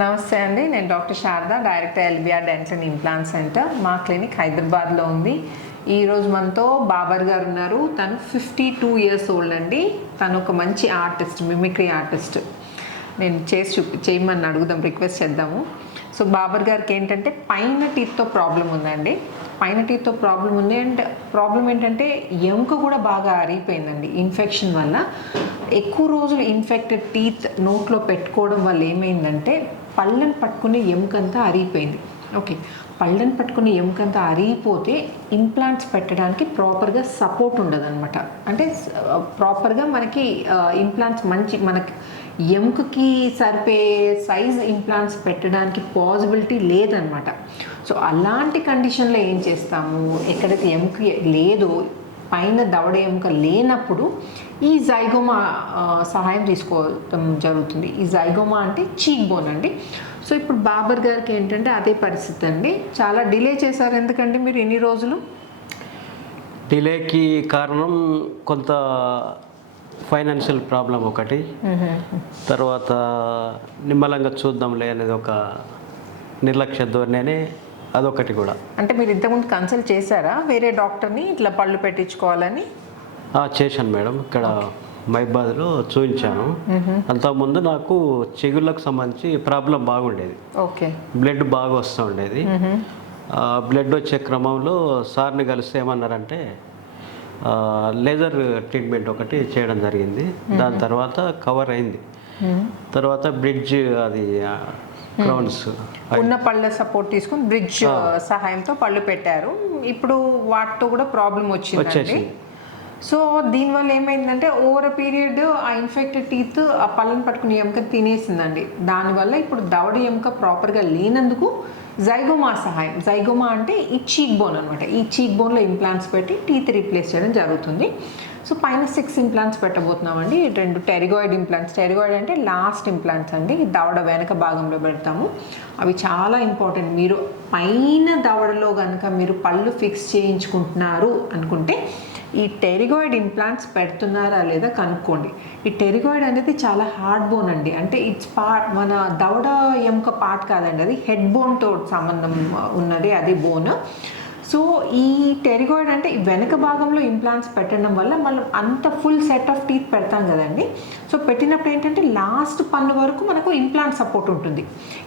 నమస్తే అండి, నేను doctor Sharada, director LBR dental and implant centre. మా క్లినిక్ హైదరాబాద్లో ఉంది. ఈరోజు మనతో బాబర్ గారు ఉన్నారు. తను 52 years ఓల్డ్ అండి. తను ఒక మంచి ఆర్టిస్ట్, మిమిక్రీ ఆర్టిస్ట్. నేను చేయమని అడుగుదాం, రిక్వెస్ట్ చేద్దాము. సో బాబర్ గారికి ఏంటంటే పైన టీత్తో ప్రాబ్లం ఉందండి. పైన టీత్తో ప్రాబ్లం ఉంది అండ్ ప్రాబ్లం ఏంటంటే ఎముక కూడా బాగా అరిగిపోయిందండి ఇన్ఫెక్షన్ వల్ల. ఎక్కువ రోజులు ఇన్ఫెక్టెడ్ టీత్ నోట్లో పెట్టుకోవడం వల్ల ఏమైందంటే పళ్ళని పట్టుకునే ఎముకంతా అరిగిపోయింది. ఓకే, పళ్ళని పట్టుకునే ఎముకంతా అరిగిపోతే ఇంప్లాంట్స్ పెట్టడానికి ప్రాపర్గా సపోర్ట్ ఉండదు అనమాట. అంటే ప్రాపర్గా మనకి ఇంప్లాంట్స్ మనకి ఎముకకి సరిపోయే సైజ్ ఇంప్లాంట్స్ పెట్టడానికి పాసిబిలిటీ లేదనమాట. సో అలాంటి కండిషన్లో ఏం చేస్తాము, ఎక్కడైతే ఎముక లేదో, పైన దవడ ఎముక లేనప్పుడు ఈ జైగోమా సహాయం తీసుకోవడం జరుగుతుంది. ఈ జైగోమా అంటే చీక్ బోన్ అండి. సో ఇప్పుడు బాబర్ గారికి ఏంటంటే అదే పరిస్థితి అండి. చాలా డిలే చేశారు. ఎందుకంటే మీరు ఎన్ని రోజులు డిలేకి కారణం కొంత ఫైనాన్షియల్ ప్రాబ్లం ఒకటి, తర్వాత నిమ్మలంగా చూద్దాంలే అనేది ఒక నిర్లక్ష్య ధోరణి, అదొకటి కూడా. అంటే మీరు ఇంతకుముందు కన్సల్ట్ చేశారా వేరే డాక్టర్ని ఇట్లా పళ్ళు పెట్టించుకోవాలని? చేశాను మేడం, ఇక్కడ మైబాద్లో చూపించాను. అంతకుముందు నాకు చెగుళ్ళకు సంబంధించి ప్రాబ్లం బాగుండేది. ఓకే, బ్లడ్ బాగా వస్తూ ఉండేది. బ్లడ్ వచ్చే క్రమంలో సార్ని కలిస్తే ఏమన్నారంటే లేజర్ ట్రీట్మెంట్ ఒకటి చేయడం జరిగింది. దాని తర్వాత కవర్ అయింది. తర్వాత బ్రిడ్జ్, అది క్రౌన్స్ ఉన్న పళ్ళ సపోర్ట్ తీసుకుని బ్రిడ్జ్ సహాయంతో పళ్ళు పెట్టారు. ఇప్పుడు వాటితో కూడా ప్రాబ్లం వచ్చింది. సో దీనివల్ల ఏమైందంటే ఓవర్ అ పీరియడ్ ఆ ఇన్ఫెక్టెడ్ టీత్ ఆ పళ్ళని పట్టుకుని ఎముక తినేసిందండి. దానివల్ల ఇప్పుడు దవడ ఎముక ప్రాపర్గా లేనందుకు జైగోమా సహాయం, జైగోమా అంటే ఈ చీక్ బోన్ అనమాట. ఈ చీక్ బోన్లో ఇంప్లాంట్స్ పెట్టి టీత్ రీప్లేస్ చేయడం జరుగుతుంది. సో పైన 6 ఇంప్లాంట్స్ పెట్టబోతున్నామండి. 2 pterygoid implants. టెరిగాయిడ్ అంటే లాస్ట్ ఇంప్లాంట్స్ అండి, దవడ వెనక భాగంలో పెడతాము. అవి చాలా ఇంపార్టెంట్. మీరు పైన దవడలో కనుక మీరు పళ్ళు ఫిక్స్ చేయించుకుంటున్నారు అనుకుంటే ఈ టెరిగాయిడ్ ఇంప్లాంట్స్ పెడుతున్నారా లేదా కనుక్కోండి. ఈ టెరిగాయిడ్ అనేది చాలా హార్డ్ బోన్ అండి. అంటే ఇట్స్ పార్ట్, మన దవడ ఎముక పార్ట్ కాదండి, అది హెడ్ బోన్తో సంబంధం ఉన్నది, అది బోన్. సో ఈ టెరిగాయిడ్ అంటే వెనక భాగంలో ఇంప్లాంట్స్ పెట్టడం వల్ల మనం అంత ఫుల్ సెట్ ఆఫ్ టీత్ పెడతాం కదండి. సో పెట్టినప్పుడు ఏంటంటే లాస్ట్ పన్ను వరకు మనకు ఇంప్లాంట్ సపోర్ట్ ఉంటుంది.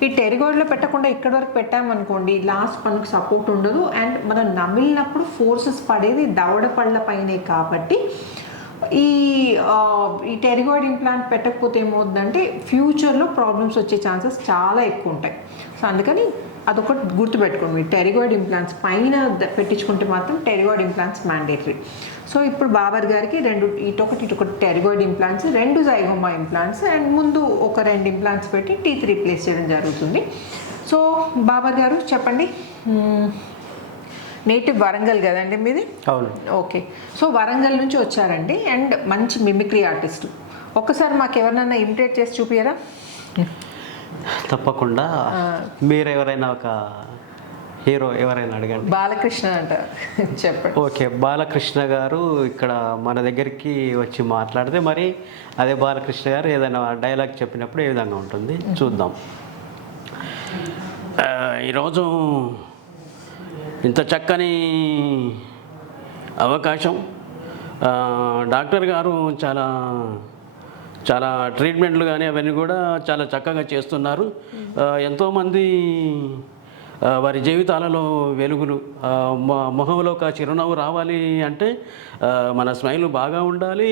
ఈ టెరిగాయిడ్లో పెట్టకుండా ఇక్కడ వరకు పెట్టామనుకోండి, లాస్ట్ పన్నుకు సపోర్ట్ ఉండదు. అండ్ మనం నమిలినప్పుడు ఫోర్సెస్ పడేది దవడ పళ్ళ పైనే. కాబట్టి ఈ టెరిగాయిడ్ ఇంప్లాంట్ పెట్టకపోతే ఏమవుతుందంటే ఫ్యూచర్లో ప్రాబ్లమ్స్ వచ్చే ఛాన్సెస్ చాలా ఎక్కువ ఉంటాయి. సో అందుకని అదొకటి గుర్తుపెట్టుకోండి. మీరు టెరిగాయిడ్ ఇంప్లాంట్స్ పైన పెట్టించుకుంటే మాత్రం టెరిగాయిడ్ ఇంప్లాంట్స్ మ్యాండేటరీ. సో ఇప్పుడు బాబర్ గారికి ఇటొకటి pterygoid implants, 2 zygoma implants and ముందు ఒక 2 ఇంప్లాంట్స్ పెట్టి టీత్ రీప్లేస్ చేయడం జరుగుతుంది. సో బాబర్ గారు చెప్పండి, నేటివ్ వరంగల్ కదండి మీది? అవును. ఓకే, సో వరంగల్ నుంచి వచ్చారండి అండ్ మంచి మిమిక్రీ ఆర్టిస్ట్. ఒక్కసారి మాకు ఎవరినైనా ఇమిటేట్ చేసి చూపియరా? తప్పకుండా. మీరు ఎవరైనా ఒక హీరో ఎవరైనా అడగండి. బాలకృష్ణ అంటారు, చెప్పండి. ఓకే, బాలకృష్ణ గారు ఇక్కడ మన దగ్గరికి వచ్చి మాట్లాడితే మరి అదే బాలకృష్ణ గారు ఏదైనా డైలాగ్ చెప్పినప్పుడు ఏ విధంగా ఉంటుంది చూద్దాం. ఈరోజు ఇంత చక్కని అవకాశం, డాక్టర్ గారు చాలా ట్రీట్మెంట్లు కానీ అవన్నీ కూడా చాలా చక్కగా చేస్తున్నారు. ఎంతోమంది వారి జీవితాలలో వెలుగులు, మొహంలో ఒక చిరునవ్వు రావాలి అంటే మన స్మైల్ బాగా ఉండాలి.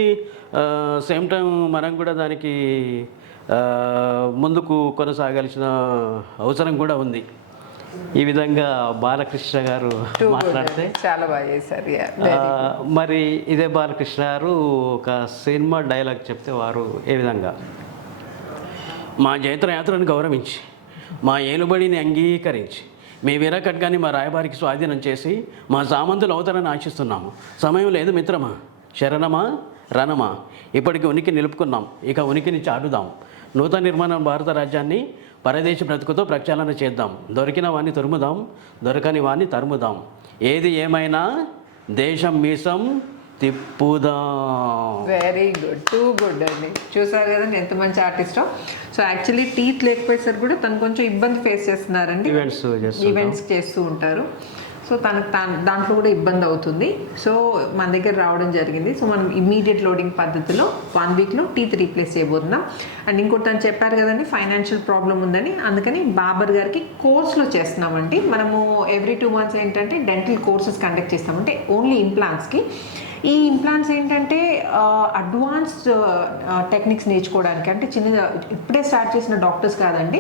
సేమ్ టైం మనం కూడా దానికి ముందుకు కొనసాగాల్సిన అవసరం కూడా ఉంది. ఈ విధంగా బాలకృష్ణ గారు మాట్లాడితే చాలా బాగా చేశారు. మరి ఇదే బాలకృష్ణ గారు ఒక సినిమా డైలాగ్ చెప్తే వారు ఏ విధంగా, మా జైత్రయాత్రను గౌరవించి, మా ఏలుబడిని అంగీకరించి, మీ వీరకట్గాన్ని మా రాయబారికి స్వాధీనం చేసి మా సామంతులు అవుతారని ఆశిస్తున్నాము. సమయం లేదు మిత్రమా, శరణమా రణమా, ఇప్పటికి ఉనికి నిలుపుకున్నాం, ఇక ఉనికిని చాటుదాం. నూతన నిర్మాణ భారత రాజ్యాన్ని పరదేశ బ్రతుకుతో ప్రక్షాళన చేద్దాం. దొరికిన వాడిని తురుముదాం, దొరకని వాడిని తరుముదాం. ఏది ఏమైనా దేశం మీసం తిప్పుదాం. వెరీ గుడ్, టూ గుడ్ అండి. చూసారు కదండి ఎంత మంచి ఆర్టిస్టో. సో యాక్చువల్లీ టీత్ లేకపోయేసరికి కూడా తను కొంచెం ఇబ్బంది ఫేస్ చేస్తున్నారండి. ఈవెంట్స్ చేస్తూ ఉంటారు. సో తనకు దాంట్లో కూడా ఇబ్బంది అవుతుంది. సో మన దగ్గర రావడం జరిగింది. సో మనం ఇమీడియట్ లోడింగ్ పద్ధతిలో 1 వీక్లో టీత్ రీప్లేస్ చేయబోతున్నాం. అండ్ ఇంకోటి తను చెప్పారు కదండి ఫైనాన్షియల్ ప్రాబ్లం ఉందని, అందుకని బాబర్ గారికి కోర్స్లో చేస్తున్నామండి. మనము ఎవ్రీ 2 months ఏంటంటే డెంటల్ కోర్సెస్ కండక్ట్ చేస్తామంటే ఓన్లీ ఇంప్లాంట్స్కి. ఈ ఇంప్లాంట్స్ ఏంటంటే అడ్వాన్స్డ్ టెక్నిక్స్ నేర్చుకోవడానికి, అంటే చిన్నగా ఇప్పుడే స్టార్ట్ చేసిన డాక్టర్స్ కాదండి,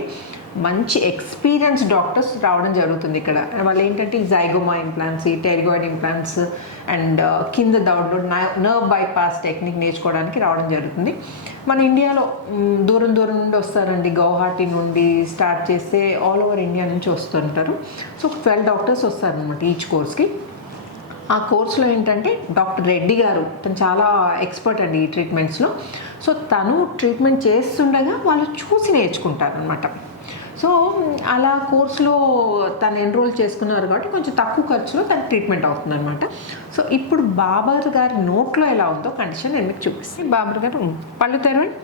మంచి ఎక్స్పీరియన్స్ డాక్టర్స్ రావడం జరుగుతుంది ఇక్కడ. వాళ్ళు ఏంటంటే ఈ జైగోమా ఇంప్లాంట్స్, ఈ టెరిగాయిడ్ ఇంప్లాంట్స్ అండ్ కింద దౌడ్లో నర్వ్ బైపాస్ టెక్నిక్ నేర్చుకోవడానికి రావడం జరుగుతుంది. మన ఇండియాలో దూరం దూరం నుండి వస్తారండి. గౌహాటీ నుండి స్టార్ట్ చేస్తే ఆల్ ఓవర్ ఇండియా నుంచి వస్తుంటారు. సో 12 డాక్టర్స్ వస్తారనమాట ఈచ్ కోర్స్కి. ఆ కోర్సులో ఏంటంటే డాక్టర్ రెడ్డి గారు, తను చాలా ఎక్స్పర్ట్ అండి ఈ ట్రీట్మెంట్స్లో. సో తను ట్రీట్మెంట్ చేస్తుండగా వాళ్ళు చూసి నేర్చుకుంటారనమాట. సో అలా కోర్సులో తను ఎన్రోల్ చేసుకున్నారు కాబట్టి కొంచెం తక్కువ ఖర్చులో తన ట్రీట్మెంట్ అవుతుంది అనమాట. సో ఇప్పుడు బాబర్ గారి నోట్లో ఎలా ఉందో కండిషన్ నేను మీకు చూపిస్తాను. బాబర్ గారు పళ్ళు తెరవండి.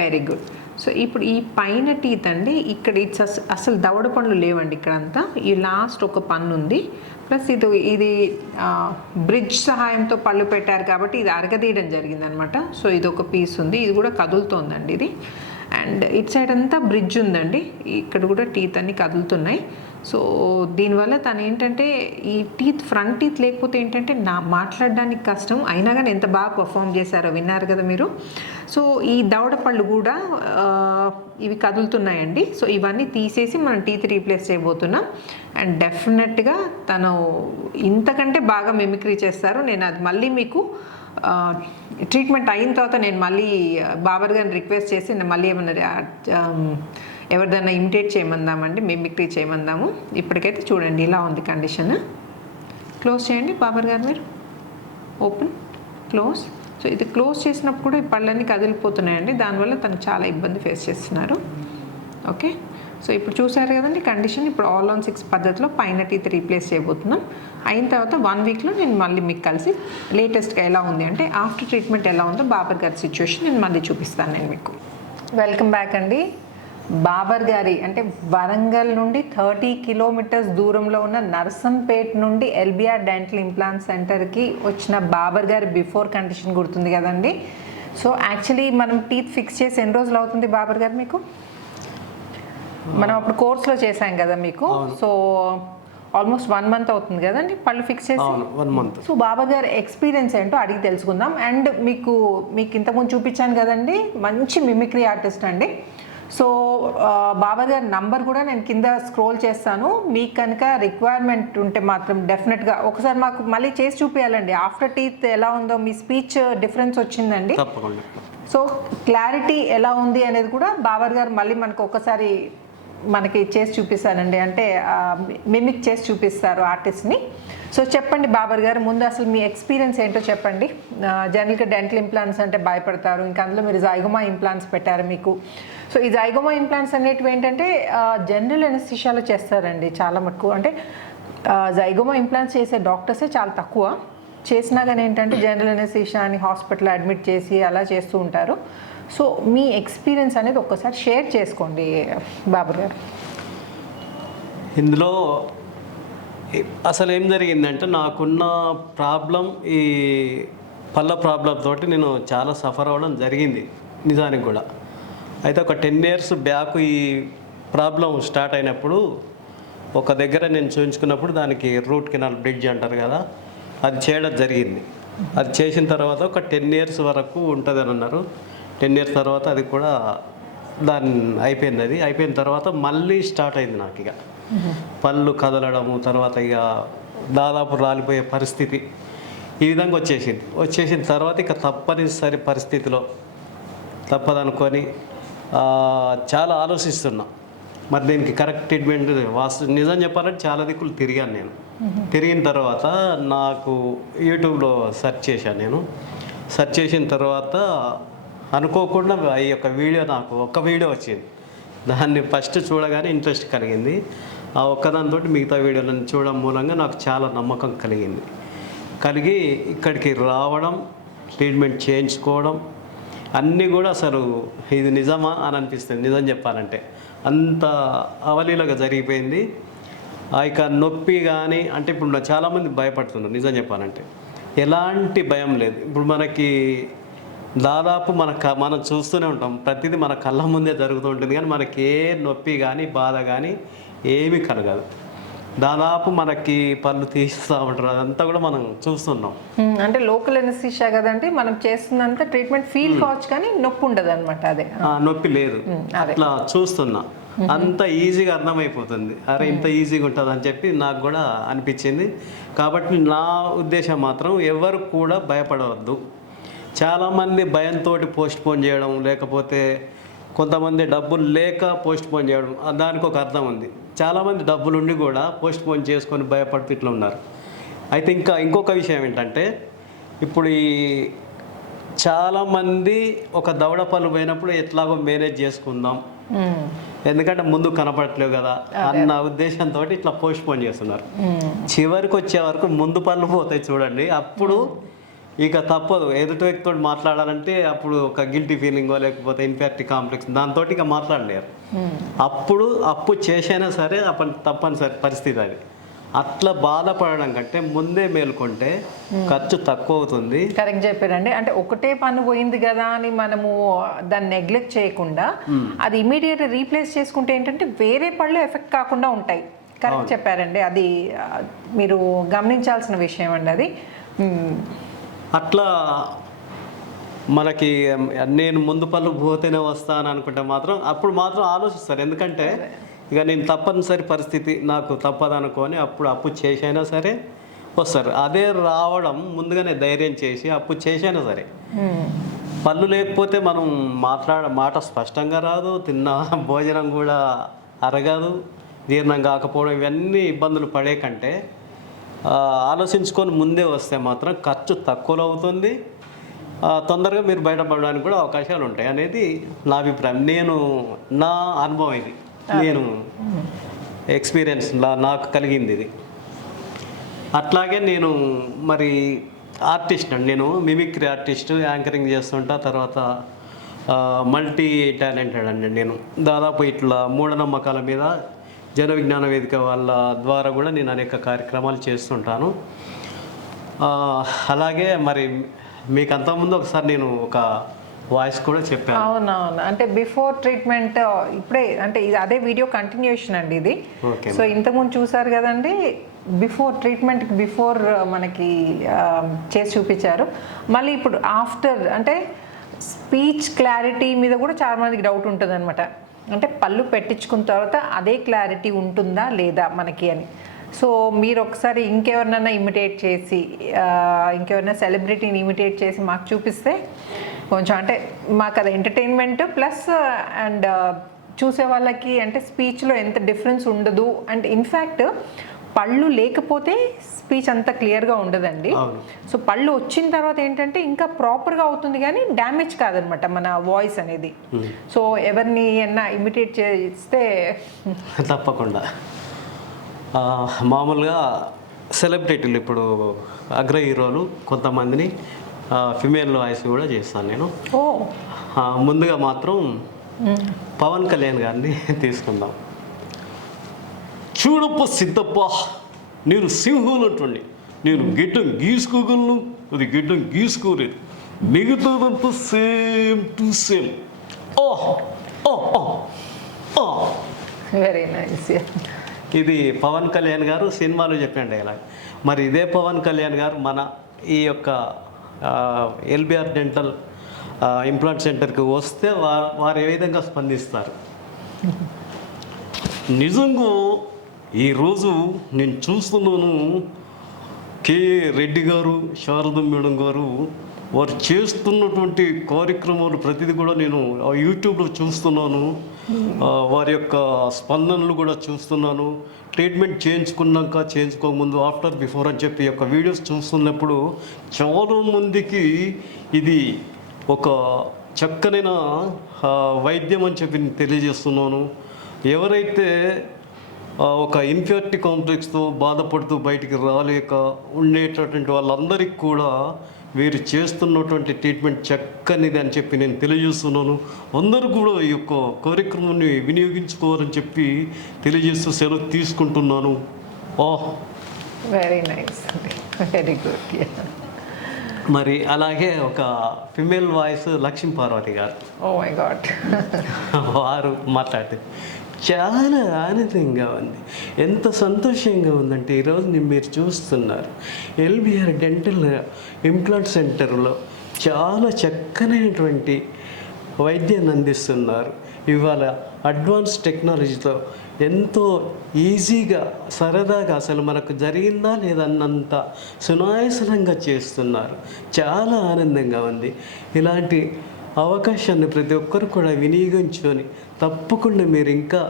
Very good. సో ఇప్పుడు ఈ పైన టీత్ అండి, ఇక్కడ ఇట్స్ అసలు దవడ పండ్లు లేవండి ఇక్కడంతా. ఈ లాస్ట్ ఒక పన్ను ఉంది, ప్లస్ ఇది బ్రిడ్జ్ సహాయంతో పళ్ళు పెట్టారు కాబట్టి ఇది అరగదీయడం జరిగిందనమాట. సో ఇది ఒక పీస్ ఉంది, ఇది కూడా కదులుతోందండి ఇది. అండ్ ఇట్ సైడ్ అంతా బ్రిడ్జ్ ఉందండి, ఇక్కడ కూడా టీత్ అన్ని కదులుతున్నాయి. సో దీనివల్ల తను ఏంటంటే ఈ ఫ్రంట్ టీత్ లేకపోతే ఏంటంటే మాట్లాడడానికి కష్టం, అయినా కానీ ఎంత బాగా పర్ఫామ్ చేశారో విన్నారు కదా మీరు. సో ఈ దవడ పళ్ళు కూడా ఇవి కదులుతున్నాయండి. సో ఇవన్నీ తీసేసి మనం టీత్ రీప్లేస్ చేయబోతున్నాం. అండ్ డెఫినెట్గా తను ఇంతకంటే బాగా మిమిక్రీ చేస్తారు. నేను అది మళ్ళీ మీకు ట్రీట్మెంట్ అయిన తర్వాత నేను మళ్ళీ బాబర్ గారిని రిక్వెస్ట్ చేసి నేను మళ్ళీ ఏమన్నా ఎవరిదైనా ఇమిటేట్ చేయమందామండి, మిమిక్రీ చేయమందాము. ఇప్పటికైతే చూడండి ఇలా ఉంది కండిషన్. క్లోజ్ చేయండి బాబర్ గారు, మీరు ఓపెన్ క్లోజ్. సో ఇది క్లోజ్ చేసినప్పుడు కూడా ఈ పళ్ళన్నీ కదిలిపోతున్నాయండి, దానివల్ల తను చాలా ఇబ్బంది ఫేస్ చేస్తున్నారు. ఓకే, సో ఇప్పుడు చూసారు కదండి కండిషన్. ఇప్పుడు ఆల్ ఆన్ 6 పద్ధతిలో పైన టీత్ రీప్లేస్ చేయబోతున్నాం. అయిన తర్వాత 1 వీక్లో నేను మళ్ళీ మీకు కలిసి లేటెస్ట్గా ఎలా ఉంది అంటే ఆఫ్టర్ ట్రీట్మెంట్ ఎలా ఉందో బాబర్ గారి సిచ్యువేషన్ నేను మళ్ళీ చూపిస్తాను నేను మీకు. వెల్కమ్ బ్యాక్ అండి. బాబర్ గారి అంటే వరంగల్ నుండి 30 kilometers దూరంలో ఉన్న నర్సంపేట్ నుండి ఎల్బిఆర్ డెంటల్ ఇంప్లాంట్ సెంటర్కి వచ్చిన బాబర్ గారి బిఫోర్ కండిషన్ గుర్తుంది కదండి. సో యాక్చువల్లీ మనం టీత్ ఫిక్స్ చేసి ఎన్ని రోజులు అవుతుంది బాబర్ గారు మీకు? మనం అప్పుడు కోర్స్లో చేసాం కదా మీకు. సో ఆల్మోస్ట్ 1 month అవుతుంది కదండి పళ్ళు ఫిక్స్ చేసి. 1 month. సో బాబా గారి ఎక్స్పీరియన్స్ ఏంటో అడిగి తెలుసుకుందాం. అండ్ మీకు ఇంతకుముందు చూపించాను కదండి, మంచి మిమిక్రీ ఆర్టిస్ట్ అండి. సో బాబా గారి నంబర్ కూడా నేను కింద స్క్రోల్ చేస్తాను. మీకు కనుక రిక్వైర్మెంట్ ఉంటే మాత్రం డెఫినెట్గా ఒకసారి మాకు మళ్ళీ చేసి చూపించాలండి. ఆఫ్టర్ టీత్ ఎలా ఉందో, మీ స్పీచ్ డిఫరెన్స్ వచ్చిందండి. సో క్లారిటీ ఎలా ఉంది అనేది కూడా బాబర్ గారు మళ్ళీ మనకు ఒకసారి మనకి చేసి చూపిస్తానండి, అంటే మిమిక్ చేసి చూపిస్తారు ఆర్టిస్ట్ని. సో చెప్పండి బాబర్ గారు, ముందు అసలు మీ ఎక్స్పీరియన్స్ ఏంటో చెప్పండి. జనరల్గా డెంటల్ ఇంప్లాంట్స్ అంటే భయపడతారు, ఇంకా అందులో మీరు జైగోమా ఇంప్లాంట్స్ పెట్టారు మీకు. సో ఈ జైగోమా ఇంప్లాంట్స్ అనేటివి ఏంటంటే జనరల్ ఎనస్థీషియాలో చేస్తారండి చాలా మటుకు. అంటే జైగోమా ఇంప్లాంట్స్ చేసే డాక్టర్సే చాలా తక్కువ, చేసినా కానీ ఏంటంటే జనరల్ ఎనస్థీషియా అని హాస్పిటల్లో అడ్మిట్ చేసి అలా చేస్తూ ఉంటారు. సో మీ ఎక్స్పీరియన్స్ అనేది ఒక్కసారి షేర్ చేసుకోండి బాబర్ గారు. ఇందులో అసలు ఏం జరిగిందంటే నాకున్న ప్రాబ్లం ఈ పళ్ళ ప్రాబ్లం తోటి నేను చాలా సఫర్ అవ్వడం జరిగింది నిజానికి కూడా. అయితే ఒక 10 years బ్యాక్ ఈ ప్రాబ్లం స్టార్ట్ అయినప్పుడు ఒక దగ్గర నేను చూపించుకున్నప్పుడు దానికి రూట్ కెనాల్ బ్రిడ్జ్ అంటారు కదా, అది చేయడం జరిగింది. అది చేసిన తర్వాత ఒక 10 years వరకు ఉంటుంది అని అన్నారు. 10 years తర్వాత అది కూడా దాన్ని అయిపోయింది. అది అయిపోయిన తర్వాత మళ్ళీ స్టార్ట్ అయింది నాకు ఇక పళ్ళు కదలడము, తర్వాత ఇక దాదాపు రాలిపోయే పరిస్థితి ఈ విధంగా వచ్చేసిన తర్వాత ఇక తప్పనిసరి పరిస్థితిలో తప్పదనుకొని చాలా ఆలోచిస్తున్నా మరి దీనికి కరెక్ట్ ట్రీట్మెంట్ నిజం చెప్పాలంటే చాలా దిక్కులు తిరిగాను నేను. తిరిగిన తర్వాత నాకు యూట్యూబ్లో సెర్చ్ చేశాను నేను. సెర్చ్ చేసిన తర్వాత అనుకోకుండా ఈ యొక్క వీడియో, నాకు ఒక్క వీడియో వచ్చింది. దాన్ని ఫస్ట్ చూడగానే ఇంట్రెస్ట్ కలిగింది. ఆ ఒక్కదానితో మిగతా వీడియోలను చూడడం మూలంగా నాకు చాలా నమ్మకం కలిగింది. కలిగి ఇక్కడికి రావడం, ట్రీట్మెంట్ చేయించుకోవడం అన్నీ కూడా అసలు ఇది నిజమా అని అనిపిస్తుంది. నిజం చెప్పాలంటే అంత అవలీలగా జరిగిపోయింది. ఆ ఇక నొప్పి కానీ అంటే ఇప్పుడు చాలామంది భయపడుతున్నారు. నిజం చెప్పాలంటే ఎలాంటి భయం లేదు. ఇప్పుడు మనకి దాదాపు మనం చూస్తూనే ఉంటాం, ప్రతిదీ మన కళ్ళ ముందే జరుగుతూ ఉంటుంది, కానీ మనకి ఏ నొప్పి కానీ బాధ కానీ ఏమీ కలగదు. దాదాపు మనకి పళ్ళు తీస్తూ ఉంటారు, అదంతా కూడా మనం చూస్తున్నాం. అంటే లోకల్ ఎనస్థీషియా కదంటే మనం చేస్తున్నంత ట్రీట్మెంట్ ఫీల్ కావచ్చు కానీ నొప్పి ఉండదు అనమాట. అదే నొప్పి లేదు, అట్లా చూస్తున్నా. అంత ఈజీగా అర్థమైపోతుంది. అరే ఇంత ఈజీగా ఉంటుంది అని చెప్పి నాకు కూడా అనిపించింది. కాబట్టి నా ఉద్దేశం మాత్రం ఎవరు కూడా భయపడవద్దు. చాలామంది భయంతో పోస్ట్ పోన్ చేయడం, లేకపోతే కొంతమంది డబ్బులు లేక పోస్ట్ పోన్ చేయడం, దానికి ఒక అర్థం ఉంది. చాలామంది డబ్బులు ఉండి కూడా పోస్ట్ పోన్ చేసుకొని భయపడుతూ ఇట్లా ఉన్నారు. అయితే ఇంకొక విషయం ఏంటంటే ఇప్పుడు చాలామంది ఒక దవడ పళ్ళు పోయినప్పుడు ఎట్లాగో మేనేజ్ చేసుకుందాం, ఎందుకంటే ముందు కనపడట్లేవు కదా అన్న ఉద్దేశంతో ఇట్లా పోస్ట్ పోన్ చేస్తున్నారు. చివరికి వచ్చే వరకు ముందు పళ్ళు పోతాయి చూడండి, అప్పుడు ఇక తప్పదు. ఎదుటి వ్యక్తితో మాట్లాడాలంటే అప్పుడు ఒక గిల్టీ ఫీలింగో లేకపోతే ఇన్ఫెక్టివ్ కాంప్లెక్స్ దాంతో ఇక మాట్లాడలేరు. అప్పుడు అప్పు చేసైనా సరే తప్పనిసరి పరిస్థితి అది. అట్లా బాధపడడం కంటే ముందే మేల్కొంటే ఖర్చు తక్కువ అవుతుంది. కరెక్ట్ చెప్పారండి. అంటే ఒకటే పన్ను పోయింది కదా అని మనము దాన్ని నెగ్లెక్ట్ చేయకుండా అది ఇమీడియట్ రీప్లేస్ చేసుకుంటే ఏంటంటే వేరే పళ్ళు ఎఫెక్ట్ కాకుండా ఉంటాయి. కరెక్ట్ చెప్పారండి. అది మీరు గమనించాల్సిన విషయం అండి అది. అట్లా మనకి నేను ముందు పళ్ళు పోతేనే వస్తాను అనుకుంటే మాత్రం అప్పుడు మాత్రం ఆలోచిస్తారు. ఎందుకంటే ఇక నేను తప్పనిసరి పరిస్థితి నాకు తప్పదనుకొని అప్పుడు అప్పు చేసైనా సరే వస్తారు. అదే రావడం ముందుగానే ధైర్యం చేసి అప్పు చేసైనా సరే, పళ్ళు లేకపోతే మనం మాట స్పష్టంగా రాదు, తిన్న భోజనం కూడా అరగదు, జీర్ణం కాకపోవడం, ఇవన్నీ ఇబ్బందులు పడే కంటే ఆలోచించుకొని ముందే వస్తే మాత్రం ఖర్చు తక్కువలో అవుతుంది, తొందరగా మీరు బయటపడడానికి కూడా అవకాశాలు ఉంటాయి అనేది నా అభిప్రాయం. నా అనుభవం ఇది, నేను ఎక్స్పీరియన్స్ నాకు కలిగింది ఇది. అట్లాగే నేను మరి ఆర్టిస్ట్ అండి, నేను మిమిక్రీ ఆర్టిస్ట్, యాంకరింగ్ చేస్తుంటా, తర్వాత మల్టీ టాలెంటెడ్ అండి నేను. దాదాపు ఇట్లా మూఢనమ్మకాల మీద జన విజ్ఞాన వేదిక వాళ్ళ ద్వారా కూడా నేను అనేక కార్యక్రమాలు చేస్తుంటాను. అలాగే మరి మీకు అంతకుముందు ఒకసారి నేను ఒక వాయిస్ కూడా చెప్పాను. అవునవును. అంటే బిఫోర్ ట్రీట్మెంట్ ఇప్పుడే అంటే ఇది అదే వీడియో కంటిన్యూషన్ అండి ఇది. సో ఇంతకుముందు చూసారు కదండి, బిఫోర్ ట్రీట్మెంట్కి బిఫోర్ మనకి చేసి చూపించారు. మళ్ళీ ఇప్పుడు ఆఫ్టర్ అంటే స్పీచ్ క్లారిటీ మీద కూడా చాలా మందికి డౌట్ ఉంటుంది అనమాట. అంటే పళ్ళు పెట్టించుకున్న తర్వాత అదే క్లారిటీ ఉంటుందా లేదా మనకి అని. సో మీరు ఒకసారి ఇంకెవరినైనా ఇమిటేట్ చేసి ఇంకెవరైనా సెలబ్రిటీని ఇమిటేట్ చేసి మాకు చూపిస్తే కొంచెం అంటే మాకు అది ఎంటర్టైన్మెంట్ ప్లస్ అండ్ చూసే వాళ్ళకి అంటే స్పీచ్లో ఎంత డిఫరెన్స్ ఉండదు. అండ్ ఇన్ఫ్యాక్ట్ పళ్ళు లేకపోతే స్పీచ్ అంత క్లియర్గా ఉండదండి. సో పళ్ళు వచ్చిన తర్వాత ఏంటంటే ఇంకా ప్రాపర్గా అవుతుంది కానీ డ్యామేజ్ కాదనమాట మన వాయిస్ అనేది. సో ఎవరిని అయినా ఇమిటేట్ చేస్తే తప్పకుండా మామూలుగా సెలబ్రిటీలు ఇప్పుడు అగ్ర హీరోలు కొంతమందిని ఫిమేల్ వాయిస్ కూడా చేస్తాను నేను. ముందుగా మాత్రం పవన్ కళ్యాణ్ గారిని తీసుకుందాం. చూడప్ప సిద్ధప్ప, నేను సింహం అంటుండి, నేను గిడ్డం గీసుకోగలను, అది గిడ్డం గీసుకోలేదు, మిగతాదంతా same to same. Very nice. ఇది పవన్ కళ్యాణ్ గారు సినిమాలో చెప్పండి ఇలా. మరి ఇదే పవన్ కళ్యాణ్ గారు మన ఈ యొక్క ఎల్బిఆర్ డెంటల్ ఇంప్లాంట్ సెంటర్కి వస్తే వారు ఏ విధంగా స్పందిస్తారు? నిజంగా ఈరోజు నేను చూస్తున్నాను కేఏ రెడ్డి గారు, శారద మేడం గారు వారు చేస్తున్నటువంటి కార్యక్రమాలు ప్రతిదీ కూడా నేను యూట్యూబ్లో చూస్తున్నాను, వారి యొక్క స్పందనలు కూడా చూస్తున్నాను. ట్రీట్మెంట్ చేయించుకోకముందు ఆఫ్టర్ బిఫోర్ అని చెప్పి యొక్క వీడియోస్ చూస్తున్నప్పుడు చాలామందికి ఇది ఒక చక్కనైన వైద్యం అని చెప్పి తెలియజేస్తున్నాను. ఎవరైతే ఒక ఇన్ఫెక్ట్ కాంప్లెక్స్తో బాధపడుతూ బయటికి రాలేక ఉండేటటువంటి వాళ్ళందరికీ కూడా వీరు చేస్తున్నటువంటి ట్రీట్మెంట్ చక్కనిది అని చెప్పి నేను తెలియజేస్తున్నాను. అందరూ కూడా ఈ యొక్క కార్యక్రమాన్ని వినియోగించుకోవాలని చెప్పి తెలియజేస్తూ సెలవు తీసుకుంటున్నాను. Very nice, very good. మరి అలాగే ఒక ఫిమేల్ వాయిస్ లక్ష్మీ పార్వతి గారు, ఓ మై గాడ్, వారు మాట్లాడితే చాలా ఆనందంగా ఉంది. ఎంత సంతోషంగా ఉందంటే ఈరోజు మీరు చూస్తున్నారు ఎల్బిఆర్ డెంటల్ ఇంప్లాంట్ సెంటర్లో చాలా చక్కనైనటువంటి వైద్యాన్ని అందిస్తున్నారు. ఇవాళ అడ్వాన్స్ టెక్నాలజీతో ఎంతో ఈజీగా సరదాగా అసలు మనకు జరిగిందా లేదన్నంత సునాయాసనంగా చేస్తున్నారు. చాలా ఆనందంగా ఉంది. ఇలాంటి అవకాశాన్ని ప్రతి ఒక్కరు కూడా వినియోగించుకొని తప్పకుండా మీరు ఇంకా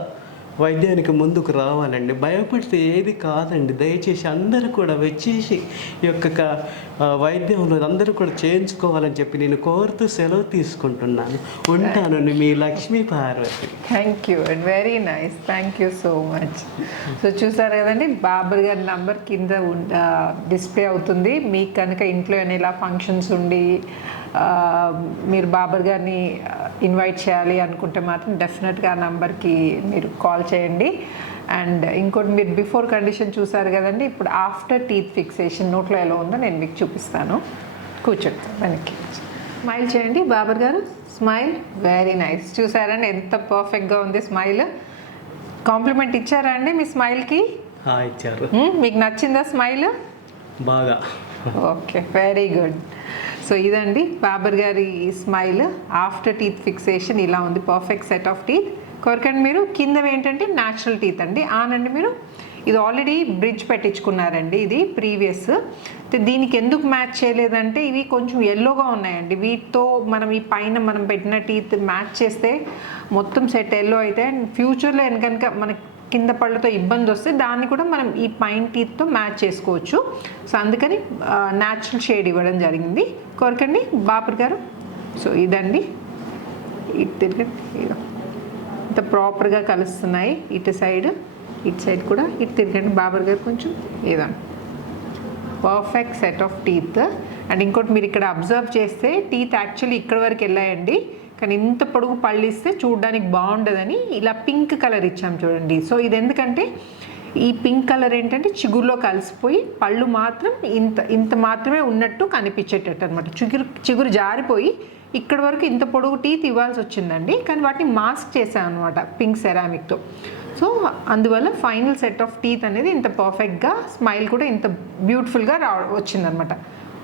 వైద్యానికి ముందుకు రావాలండి. భయపడితే ఏది కాదండి. దయచేసి అందరూ కూడా వచ్చేసి ఈ యొక్క వైద్యంలో అందరూ కూడా చేయించుకోవాలని చెప్పి నేను కోరుతూ సెలవు తీసుకుంటున్నాను. ఉంటాను. మీ Lakshmi Parvathi. Thank you and very nice, thank you so much. So చూసారు కదండి, బాబర్ గారి నంబర్ కింద డిస్ప్లే అవుతుంది. మీకు కనుక ఇంట్లో ఇలా ఫంక్షన్స్ ఉండి మీరు బాబర్ గారిని ఇన్వైట్ చేయాలి అనుకుంటే మాత్రం డెఫినెట్గా ఆ నెంబర్కి మీరు కాల్ చేయండి. అండ్ ఇంకోటి, మీరు బిఫోర్ కండిషన్ చూసారు కదండి, ఇప్పుడు ఆఫ్టర్ టీత్ ఫిక్సేషన్ నోట్లో ఎలా ఉందో నేను మీకు చూపిస్తాను. కూర్చోండి, వెనక్కి స్మైల్ చేయండి బాబర్ గారు. Smile, very nice. చూసారండి ఎంత పర్ఫెక్ట్గా ఉంది స్మైల్. కాంప్లిమెంట్ ఇచ్చారా అండి మీ స్మైల్కి? ఇచ్చారు. మీకు నచ్చిందా స్మైల్? బాగా. Okay, very good. సో ఇదండి బాబర్ గారి స్మైల్ ఆఫ్టర్ టీత్ ఫిక్సేషన్. ఇలా ఉంది, పర్ఫెక్ట్ సెట్ ఆఫ్ టీత్. కొరకండి మీరు కింద ఏంటంటే న్యాచురల్ టీత్ అండి. ఆనండి మీరు ఇది ఆల్రెడీ బ్రిడ్జ్ పెట్టించుకున్నారండి, ఇది ప్రీవియస్. దీనికి ఎందుకు మ్యాచ్ చేయలేదంటే ఇవి కొంచెం ఎల్లోగా ఉన్నాయండి. వీటితో మనం ఈ పైన మనం పెట్టిన టీత్ మ్యాచ్ చేస్తే మొత్తం సెట్ ఎల్లో అయితే ఫ్యూచర్లో కనుక మనకి కింద పళ్ళతో ఇబ్బంది వస్తే దాన్ని కూడా మనం ఈ పైన టీత్తో మ్యాచ్ చేసుకోవచ్చు. సో అందుకని న్యాచురల్ షేడ్ ఇవ్వడం జరిగింది. కోరకండి బాబర్ గారు. సో ఇదండి, ఇటు తిరగండి. ఇంత ప్రాపర్గా కలుస్తున్నాయి ఇటు సైడ్ కూడా. ఇటు తిరగండి బాబర్ గారు కొంచెం. ఇదండి perfect set of teeth. And ఇంకోటి మీరు ఇక్కడ అబ్జర్వ్ చేస్తే టీత్ యాక్చువల్లీ ఇక్కడ వరకు వెళ్ళాయండి, కానీ ఇంత పొడుగు పళ్ళు ఇస్తే చూడడానికి బాగుండదని ఇలా పింక్ కలర్ ఇచ్చాం చూడండి. సో ఇది ఎందుకంటే ఈ పింక్ కలర్ ఏంటంటే చిగురులో కలిసిపోయి పళ్ళు మాత్రం ఇంత మాత్రమే ఉన్నట్టు కనిపించేటట్టు అనమాట. చిగురు జారిపోయి ఇక్కడ వరకు ఇంత పొడుగు టీత్ ఇవ్వాల్సి వచ్చిందండి, కానీ వాటిని మాస్క్ చేసాం అనమాట పింక్ సెరామిక్తో. సో అందువల్ల ఫైనల్ సెట్ ఆఫ్ టీత్ అనేది ఇంత పర్ఫెక్ట్గా, స్మైల్ కూడా ఇంత బ్యూటిఫుల్గా వచ్చిందనమాట.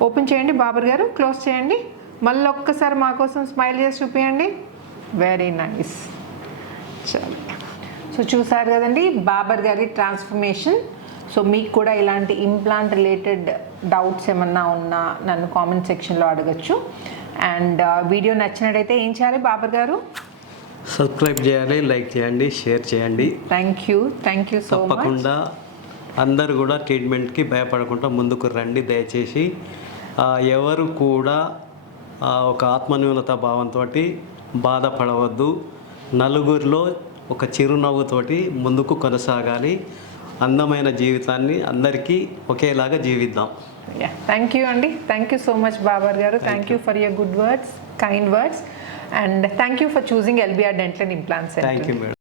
ఓపెన్ చేయండి బాబర్ గారు, క్లోజ్ చేయండి. మళ్ళీ ఒక్కసారి మా కోసం స్మైల్ చేసి చూపించండి. Very nice. చలో, సో చూసారు కదండి బాబర్ గారి ట్రాన్స్ఫర్మేషన్. సో మీకు కూడా ఇలాంటి ఇంప్లాంట్ రిలేటెడ్ డౌట్స్ ఏమన్నా ఉన్నా నన్ను కామెంట్ సెక్షన్లో అడగచ్చు. అండ్ వీడియో నచ్చినట్టయితే ఏం చేయాలి బాబర్ గారు? సబ్స్క్రైబ్ చేయాలి, లైక్ చేయండి, షేర్ చేయండి. Thank you so much. తప్పకుండా అందరు కూడా ట్రీట్మెంట్కి భయపడకుండా ముందుకు రండి దయచేసి. ఎవరు కూడా ఒక ఆత్మన్యూనత భావంతో బాధపడవద్దు. నలుగురిలో ఒక చిరునవ్వుతోటి ముందుకు కొనసాగాలి. అందమైన జీవితాన్ని అందరికీ ఒకేలాగా జీవిద్దాం. థ్యాంక్ యూ అండి. Thank you so much Babar garu. Thank you for your good words, kind words, and thank you for choosing LBR dental and implant centre. Thank you madam.